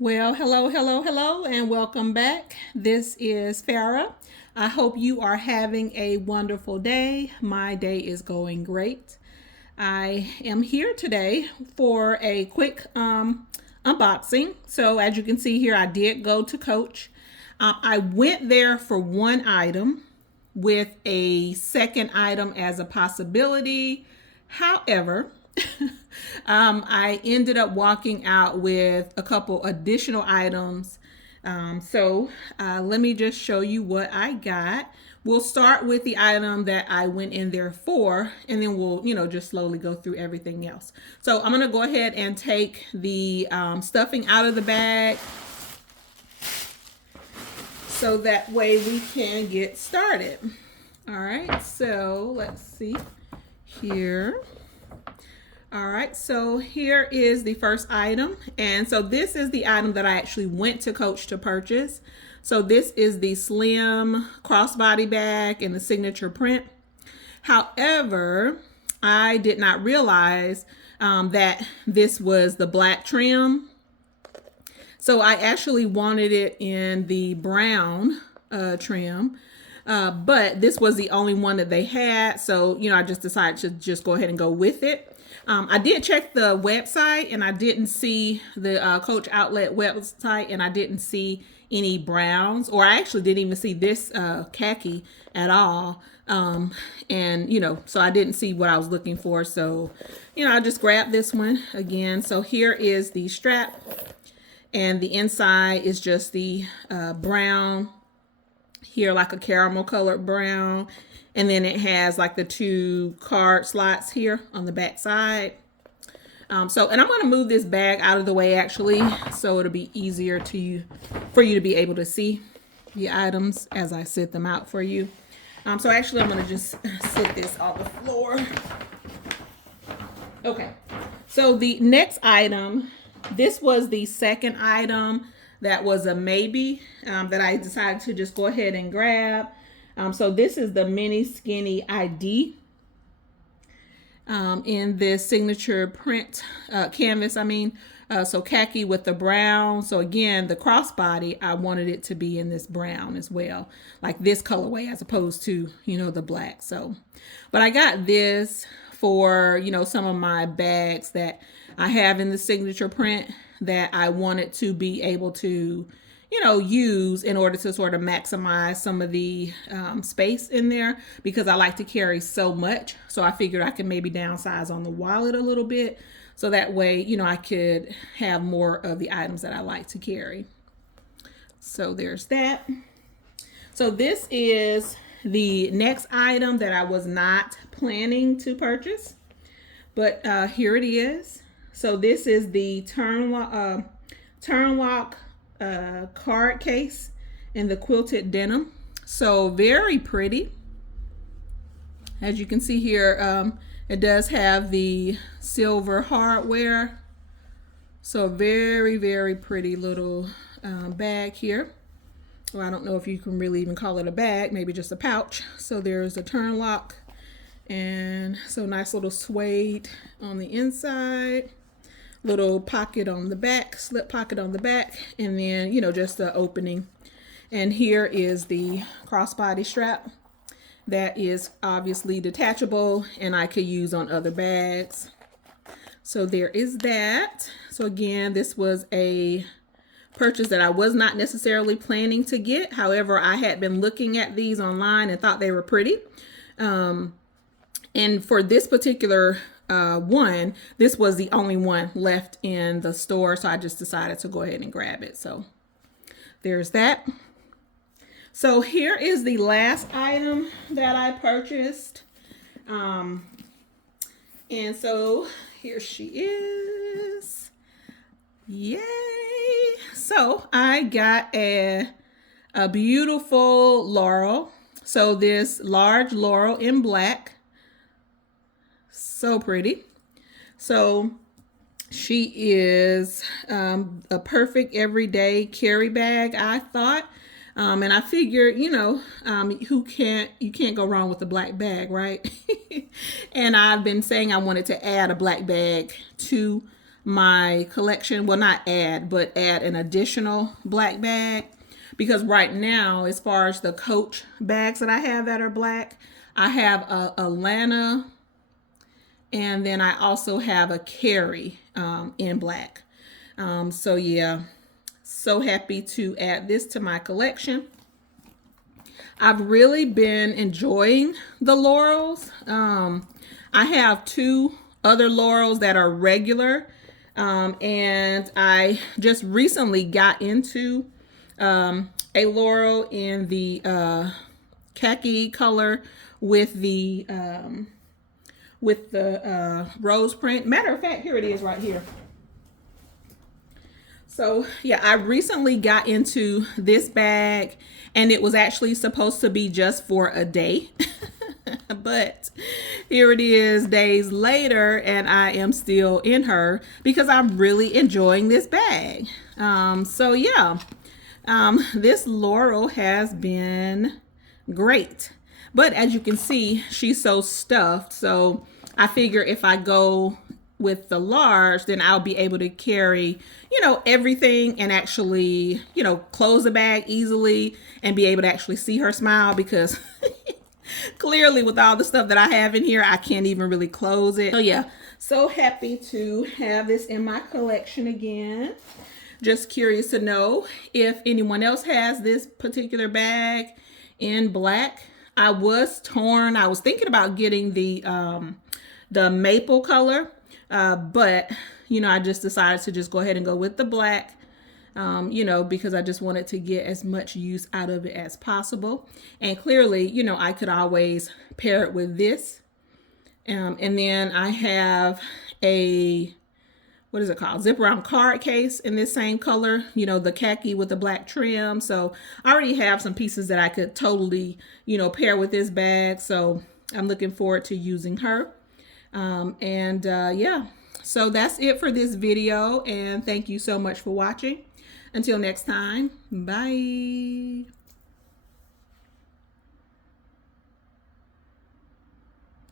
Well, hello, and welcome back. This is Farah. I hope you are having a wonderful day. My day is going great. I am here today for a quick unboxing. So, as you can see here, I did go to Coach. I went there for one item with a second item as a possibility. However, I ended up walking out with a couple additional items. Let me just show you what I got. We'll start with the item that I went in there for, and then we'll, just slowly go through everything else. So I'm going to go ahead and take the stuffing out of the bag so that way we can get started. All right, so let's see here. All right, so here is the first item. And so this is the item that I actually went to Coach to purchase. So this is the slim crossbody bag in the signature print. However, I did not realize that this was the black trim. So I actually wanted it in the brown trim. But this was the only one that they had. So, I just decided to just go ahead and go with it. I did check the website and I didn't see the Coach Outlet website, and I didn't see any browns, or I actually didn't even see this khaki at all. So I didn't see what I was looking for. So, I just grabbed this one again. So here is the strap, and the inside is just the brown here, like a caramel colored brown. And then it has like the two card slots here on the back side. And I'm going to move this bag out of the way actually, so it'll be easier for you to be able to see the items as I sit them out for you. So actually I'm going to just sit this on the floor. Okay, so the next item, this was the second item that was a maybe that I decided to just go ahead and grab. So this is the mini skinny ID in this signature print canvas. So khaki with the brown. So again, the crossbody, I wanted it to be in this brown as well, like this colorway as opposed to, the black. So, but I got this for, some of my bags that I have in the signature print that I wanted to be able to use in order to sort of maximize some of the space in there, because I like to carry so much. So I figured I could maybe downsize on the wallet a little bit, so that way, I could have more of the items that I like to carry. So there's that. So this is the next item that I was not planning to purchase, but here it is. So this is the turn lock card case in the quilted denim. So very pretty. As you can see here, it does have the silver hardware. So very, very pretty little bag here. Well, I don't know if you can really even call it a bag, maybe just a pouch. So there's a turn lock, and so nice little suede on the inside. Little pocket on the back, slip pocket on the back, and then just the opening. And here is the crossbody strap that is obviously detachable, and I could use on other bags. So there is that. So again, this was a purchase that I was not necessarily planning to get. However, I had been looking at these online and thought they were pretty. And for this particular one, this was the only one left in the store, so I just decided to go ahead and grab it. So there's that. So here is the last item that I purchased, and so here she is. Yay! So I got a beautiful Laurel. So this large Laurel in black. So pretty. So she is a perfect everyday carry bag, I thought. And I figured, you can't go wrong with a black bag, right? And I've been saying I wanted to add a black bag to my collection. Well, not add, but add an additional black bag. Because right now, as far as the Coach bags that I have that are black, I have a Lana, and then I also have a Carry in black. So yeah, so happy to add this to my collection. I've really been enjoying the Laurels. I have 2 other Laurels that are regular, and I just recently got into a Laurel in the khaki color with the rose print. Matter of fact, here it is right here. So yeah, I recently got into this bag, and it was actually supposed to be just for a day. But here it is days later, and I am still in her because I'm really enjoying this bag. So yeah, this Laurel has been great. But as you can see, she's so stuffed. So I figure if I go with the large, then I'll be able to carry, you know, everything and actually, you know, close the bag easily and be able to actually see her smile, because clearly with all the stuff that I have in here, I can't even really close it. So yeah, so happy to have this in my collection again. Just curious to know if anyone else has this particular bag in black. I was torn. I was thinking about getting the maple color, but you know, I just decided to just go ahead and go with the black, you know, because I just wanted to get as much use out of it as possible. And clearly, you know, I could always pair it with this. And then I have a, what is it called? Zip around card case in this same color, you know, the khaki with the black trim. So I already have some pieces that I could totally, you know, pair with this bag. So I'm looking forward to using her. Yeah, so that's it for this video, and thank you so much for watching. Until next time, bye.